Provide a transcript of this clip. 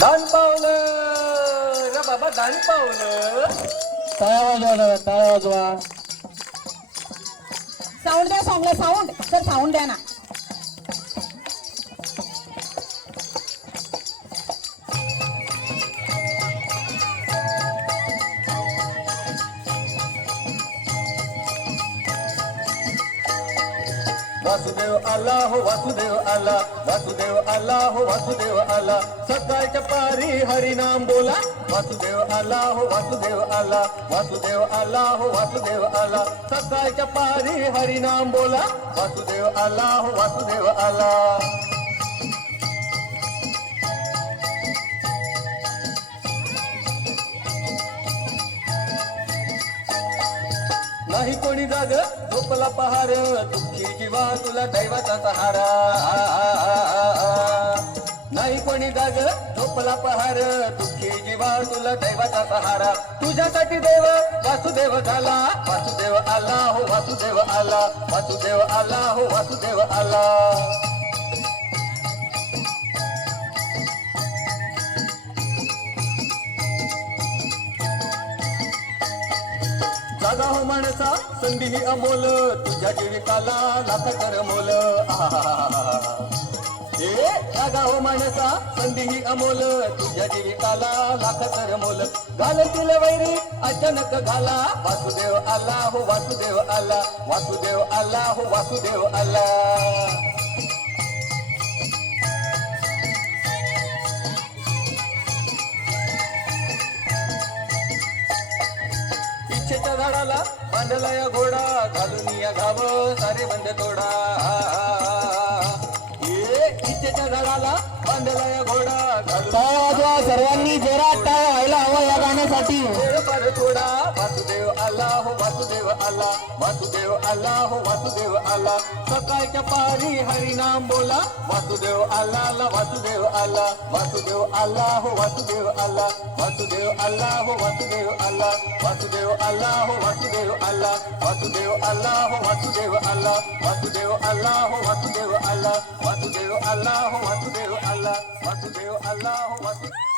दान पावलं रे बाबा, दान पावलं. टाळ्या वाजवा, टाळ्या वाजवा. साऊंड द्या सॉंगला, साऊंड सर, साऊंड द्या ना. वासुदेव आला हो, वासुदेव आला, वासुदेव आला हो, वासुदेव आला. सकाळच्या पारी हरिनाम बोला. वासुदेव आला हो, वासुदेव आला, वासुदेव आला हो, वासुदेव आला. सकाळच्या पारी हरिनाम बोला. वासुदेव आला हो, वासुदेव आला. नाही कोणी जाग झोपला पहार, दुःखी जीवा तुला दैवाचा सहारा. नाही कोणी जाग झोपला पहार, दुःखी जीवा तुला दैवाचा सहारा. तुझ्यासाठी देव वासुदेव झाला. वासुदेव आला हो, वासुदेव आला, वासुदेव आला हो, वासुदेव आला. जागा हो माणसा, संधी ही अमोल, तुझ्या जीविकाला लाख कर मोल. ए जागा हो माणसा, संधी ही अमोल, तुझ्या जीविकाला लाख कर मोल. घालतील वैरी अचानक घाला. वासुदेव आला हो, वासुदेव आला, वासुदेव आला हो, वासुदेव आला. इच्छेच्या झाडाला बांधला या घोडा, घालून या घाव सारे बंद तोडा. इच्छेच्या झाडाला बांधला या घोडा, घालून टाळ्या वाजवा सर्वांनी, जोरात टाळ्या व्हायला हवं या गाण्यासाठी. पार थोडा. वासुदेव आला हो, वासुदेव आला, वासुदेव आला हो, वासुदेव आला. सकाळच्या पारी हरिनाम बोला. वासुदेव आला, वासुदेव आला, वासुदेव आला हो, वासुदेव आला, वासुदेव आला हो, वासुदेव आला, वासुदेव आला हो, वासुदेव आला, वासुदेव आला हो, वासुदेव आला, वासुदेव आला हो, वासुदेव आला, वासुदेव आला हो, वासुदेव आला, वासुदेव आला हो, वासुदेव.